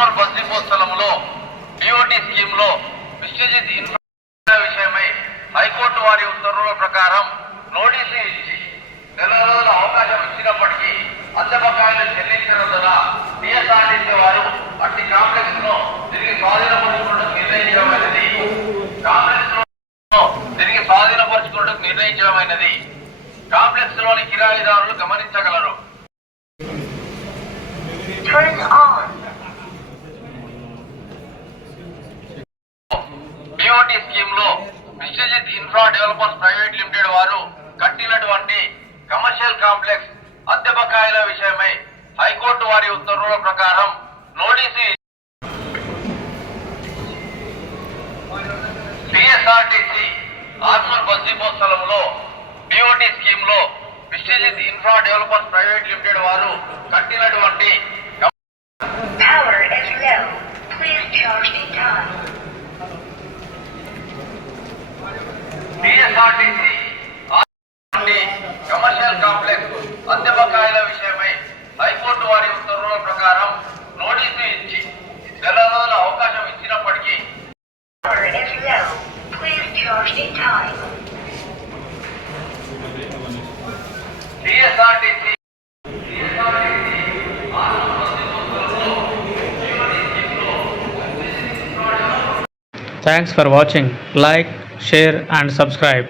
Armoor bus depot స్థలంలో BOT స్కీమ్లో విశ్వజిత్ ఇన్ఫ్రా విషయమై హైకోర్టు వారి ఉత్తర్వుల ప్రకారం నోటీసు ఇచ్చి నెల రోజుల అవకాశం ఇచ్చినప్పటికీ అద్దె బకాయిలు చెల్లించినందున TSRTC వారు అట్టి కాంప్లెక్స్ ను తిరిగి స్వాధీనపరుచుకున్నట్టు నిర్ణయించడమైనది. కాంప్లెక్స్ లోని కిరాయిదారులు గమనించగలరు. BOT స్కీమ్ లో Vishwajit infra developers private limited వారు కట్టినటువంటి కమర్షియల్ కాంప్లెక్స్ అద్దె బకాయిల విషయమై హైకోర్టు వారి ఉత్తర్వుల ప్రకారం notice TSRTC Armoor bus depot స్థలంలో BOT స్కీమ్ లో Vishwajit infra developers private limited వారు కట్టినటువంటి TSRTC కమర్షియల్ కాంప్లెక్స్ అద్దె బకాయిల విషయమై హైకోర్టు వారి ఉత్తర్వుల ప్రకారం నోటీసు ఇచ్చి నెల రోజుల అవకాశం ఇచ్చినప్పటికీ TSRTC Thanks for watching. Like, share and subscribe.